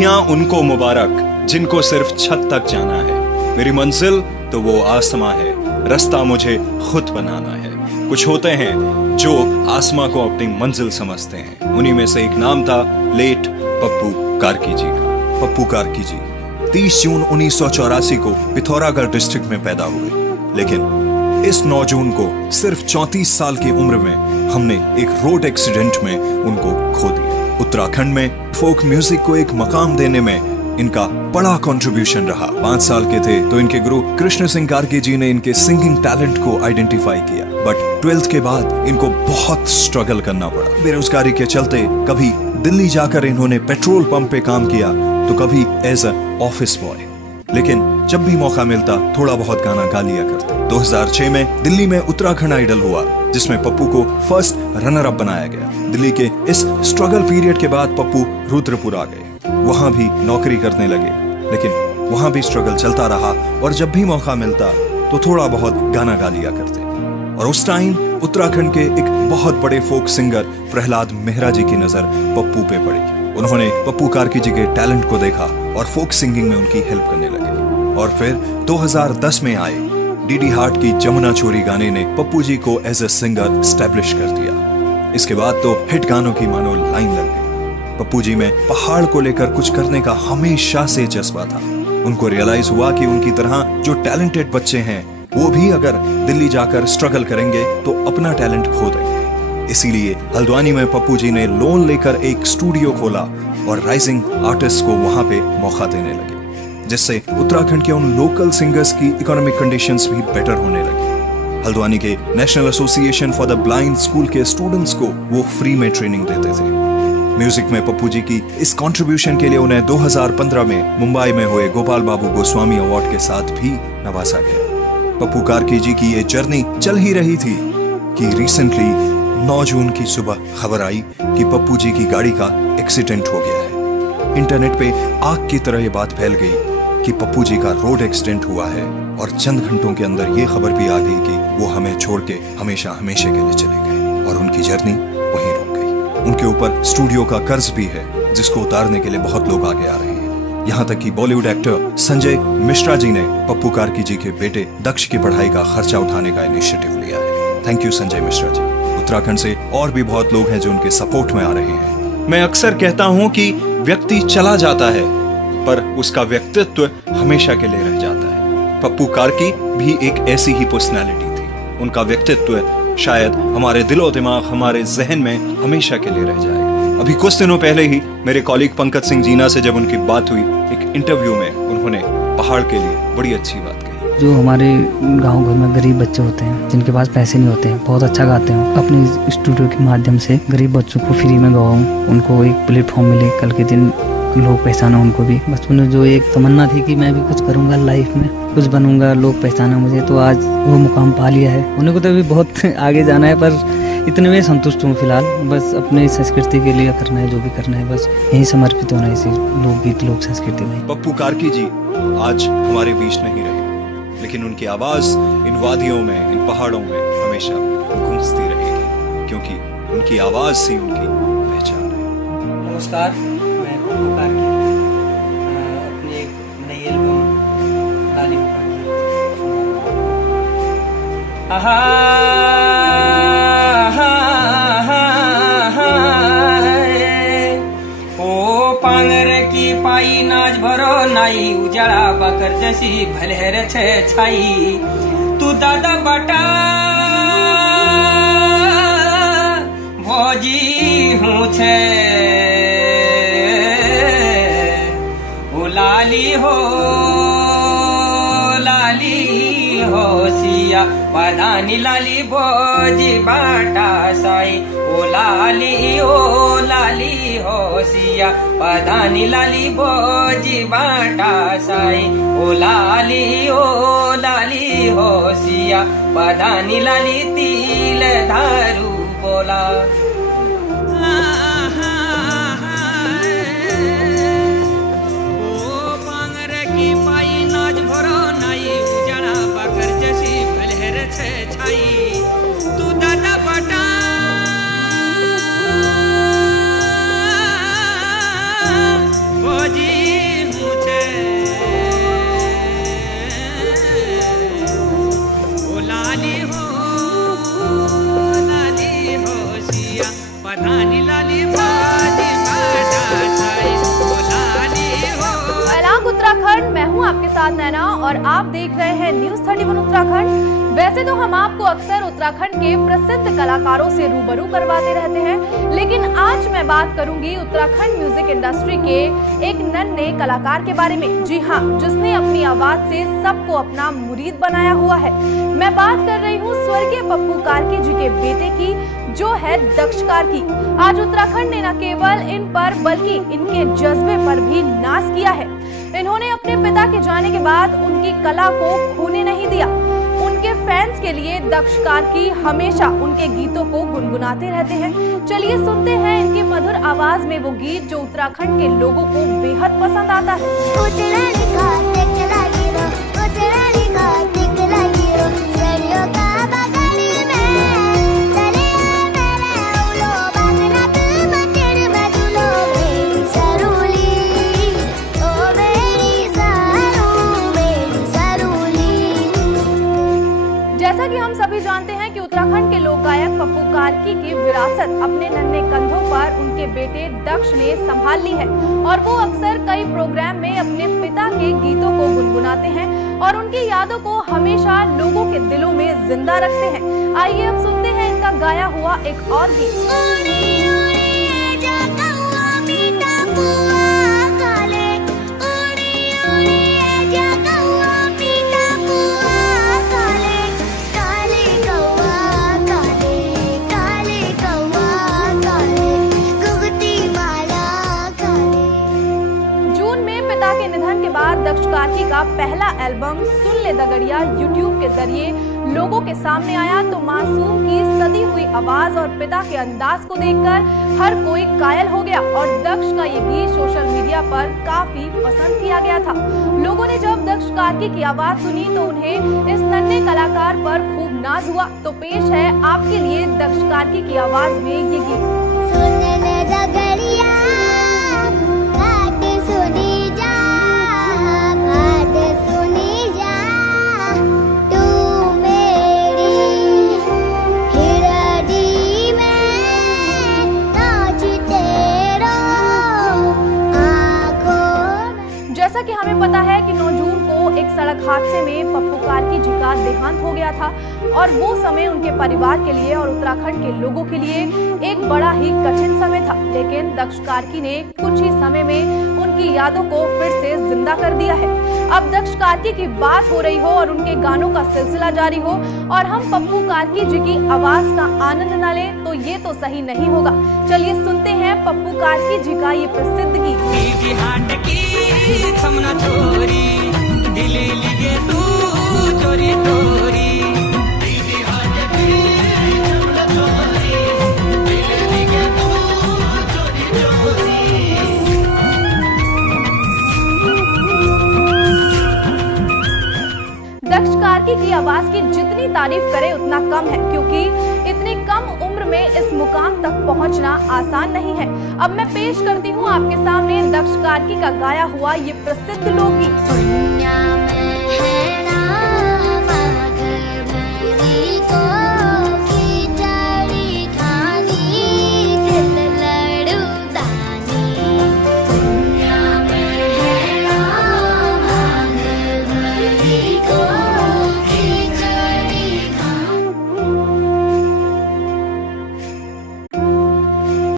सीढ़ियां उनको मुबारक जिनको सिर्फ छत तक जाना है। मेरी मंजिल तो वो आसमां है, रास्ता मुझे खुद बनाना है। कुछ होते हैं जो आसमां को अपनी मंजिल समझते हैं। उन्हीं में से एक नाम था लेट पप्पू कार्की जी का। पप्पू कार्की जी 30 जून 1984 को पिथौरागढ़ डिस्ट्रिक्ट में पैदा हुए, लेकिन इस 9 जून को सिर्फ 34 साल की उम्र में हमने एक रोड एक्सीडेंट में उनको खो दिया। उत्तराखंड में फोक म्यूजिक को एक मकाम देने में इनका बड़ा कंट्रीब्यूशन रहा। 5 साल के थे तो इनके गुरु कृष्ण सिंह कार्की जी ने इनके सिंगिंग टैलेंट को आइडेंटिफाई किया, बट 12th के बाद इनको बहुत स्ट्रगल करना पड़ा। बेरोजगारी के चलते कभी दिल्ली जाकर इन्होंने पेट्रोल पंप पे काम किया तो कभी एज अ ऑफिस बॉय, लेकिन जब भी मौका मिलता थोड़ा बहुत गाना गा लिया करते। 2006 में दिल्ली में उत्तराखंड आइडल हुआ, जिसमें पप्पू को फर्स्ट रनर अप बनाया गया। दिल्ली के इस स्ट्रगल पीरियड के बाद पप्पू रुद्रपुर आ गए, वहां भी नौकरी करने लगे, लेकिन वहां भी स्ट्रगल चलता रहा और जब भी मौका मिलता तो थोड़ा बहुत गाना गा लिया करते। और उस टाइम उत्तराखंड के एक बहुत बड़े फोक सिंगर प्रहलाद मेहरा जी की नजर पप्पू पे पड़ी। उन्होंने पप्पू कार्की जी के टैलेंट को देखा और फोक सिंगिंग में उनकी हेल्प करने लगे। और फिर 2010 में आए डीडी हार्ट की जमुना चोरी गाने ने पप्पू जी को एज ए सिंगर स्टैब्लिश कर दिया। इसके बाद तो हिट गानों की मानो लाइन लग गई। पप्पू जी में पहाड़ को लेकर कुछ करने का हमेशा से जज्बा था। उनको रियलाइज हुआ कि उनकी तरह जो टैलेंटेड बच्चे हैं वो भी अगर दिल्ली जाकर स्ट्रगल करेंगे तो अपना टैलेंट खो देंगे। इसीलिए हल्द्वानी में पप्पू जी ने लोन लेकर एक स्टूडियो खोला और राइजिंग आर्टिस्ट को वहां पे मौका देने लगे, जिससे उत्तराखंड के उन लोकल सिंगर्स की इकोनॉमिक कंडीशंस भी बेटर होने लगी। हल्द्वानी के national association for the blind school के स्टूडेंट्स को वो फ्री में ट्रेनिंग देते थे। म्यूजिक में पप्पू जी की इस कंट्रीब्यूशन के लिए उन्हें 2015 में मुंबई में हुए गोपाल बाबू गोस्वामी अवार्ड के साथ भी नवाजा गया। पप्पू कार्की जी की ये जर्नी चल ही रही थी कि रिसेंटली 9 जून की सुबह खबर आई कि पप्पू जी की गाड़ी का एक्सीडेंट हो गया है। इंटरनेट पे आग की तरह ये बात फैल गई कि पप्पू जी का रोड एक्सीडेंट हुआ है और चंद घंटों के अंदर ये खबर भी आ गई कि वो हमें छोड़ के हमेशा हमेशा के लिए चले गए और उनकी जर्नी वहीं रुक गई। उनके ऊपर स्टूडियो का कर्ज भी है जिसको उतारने के लिए बहुत लोग आगे आ रहे हैं। यहाँ तक कि बॉलीवुड एक्टर संजय मिश्रा जी ने पप्पू कार्की जी के बेटे दक्ष की पढ़ाई का खर्चा उठाने का इनिशिएटिव लिया है। Thank you Sanjay Mishra ji. उत्तराखंड से और भी बहुत लोग हैं जो उनके सपोर्ट में आ रहे हैं। मैं अक्सर कहता हूँ कि व्यक्ति चला जाता है पर उसका व्यक्तित्व हमेशा के लिए रह जाता है। पप्पू कार्की भी एक ऐसी ही पर्सनालिटी थी। उनका व्यक्तित्व शायद हमारे दिलो दिमाग, हमारे जहन में हमेशा के लिए रह जाएगा। अभी कुछ दिनों पहले ही मेरे कॉलीग पंकज सिंह जीना से जब उनकी बात हुई, एक इंटरव्यू में उन्होंने पहाड़ के लिए बड़ी अच्छी बात कही। जो हमारे गांव घर में गरीब बच्चे होते हैं जिनके पास पैसे नहीं होते हैं, बहुत अच्छा गाते हैं, अपने स्टूडियो के माध्यम से गरीब बच्चों को फ्री में गवाऊं, उनको एक प्लेटफॉर्म मिले, कल के दिन लोग पहचाना उनको भी। बचपन में जो एक तमन्ना थी कि मैं भी कुछ करूंगा लाइफ में, कुछ बनूंगा, लोग पहचाना मुझे, तो आज वो मुकाम पा लिया है। उन्हें को तो अभी बहुत आगे जाना है पर इतने में संतुष्ट हूँ फिलहाल। बस अपने संस्कृति के लिए करना है, जो भी करना है बस यही समर्पित होना है इसी लोकगीत लोक संस्कृति में। पप्पू कार्की जी आज हमारे बीच नहीं रहे, लेकिन उनकी आवाज इन वादियों में, इन पहाड़ों में हमेशा गूंजती रहेगी, क्योंकि उनकी आवाज ही उनकी पहचान है। नमस्कार, मैं पप्पू कार्की अपनी एक नई एल्बम लाली पाई नाच भरो नाई उजाड़ा बकर जैसी भलेर छे छाई तू दादा बटा भोजी हूँ छे ओ लाली हो सिया पदानी लाली भोजी बाटा साई ओ लाली हो सिया पदानी लाली भोजी बाटा साई ओ लाली हो सिया पदानी लाली तिल धारू बोला। तू दादा बटा भोजी आपके साथ नैना और आप देख रहे हैं न्यूज़ 31 उत्तराखंड। वैसे तो हम आपको अक्सर उत्तराखंड के प्रसिद्ध कलाकारों से रूबरू करवाते रहते हैं, लेकिन आज मैं बात करूंगी उत्तराखंड म्यूजिक इंडस्ट्री के एक नन्हे कलाकार के बारे में। जी हाँ, जिसने अपनी आवाज से सबको अपना मुरीद बनाया हुआ है। मैं बात कर रही हूँ स्वर्गीय पप्पू कार्की जी के बेटे की, जो है दक्ष कार्की। आज उत्तराखंड ने न केवल इन पर बल्कि इनके जज्बे पर भी नाज किया है। इन्होंने अपने पिता के जाने के बाद उनकी कला को खोने नहीं दिया। उनके फैंस के लिए दक्ष कार्की हमेशा उनके गीतों को गुनगुनाते रहते हैं। चलिए सुनते हैं इनकी मधुर आवाज में वो गीत जो उत्तराखंड के लोगों को बेहद पसंद आता है। जैसा कि हम सभी जानते हैं कि उत्तराखंड के लोक गायक पप्पू कार्की की विरासत अपने नन्हे कंधों पर उनके बेटे दक्ष ने संभाल ली है और वो अक्सर कई प्रोग्राम में अपने पिता के गीतों को गुनगुनाते हैं और उनकी यादों को हमेशा लोगों के दिलों में जिंदा रखते हैं। आइए अब सुनते हैं इनका गाया हुआ एक और गीत। पिता के निधन के बाद दक्ष कार्की का पहला एल्बम सुन ले दगड़िया यूट्यूब के जरिए लोगों के सामने आया तो मासूम की सदी हुई आवाज और पिता के अंदाज को देखकर हर कोई कायल हो गया और दक्ष का ये गीत सोशल मीडिया पर काफी पसंद किया गया था। लोगों ने जब दक्ष कार्की की आवाज सुनी तो उन्हें इस नन्हे कलाकार पर खूब नाज हुआ। तो पेश है आपके लिए दक्ष कार्की की आवाज में ये गीत। जैसा कि हमें पता है कि 9 जून को एक सड़क हादसे में पप्पू कार्की जी का देहांत हो गया था और वो समय उनके परिवार के लिए और उत्तराखंड के लोगों के लिए एक बड़ा ही कठिन समय था। लेकिन दक्ष कार्की ने कुछ ही समय में उनकी यादों को फिर से जिंदा कर दिया है। अब दक्ष कार्की की बात हो रही हो और उनके गानों का सिलसिला जारी हो और हम पप्पू कार्की जी की आवाज का आनंद न लें तो ये तो सही नहीं होगा। चलिए सुनते हैं पप्पू कार्की जी का ये प्रसिद्ध गीत। थमना छोरी दिली लिगे तू चोरी चोरी दक्ष कार्की की आवाज की जितनी तारीफ करें उतना कम है, क्योंकि इतनी कम उम्र में इस मुकाम तक पहुंचना आसान नहीं है। अब मैं पेश करती हूँ आपके सामने दक्ष कार्की का गाया हुआ ये प्रसिद्ध लोकगीत।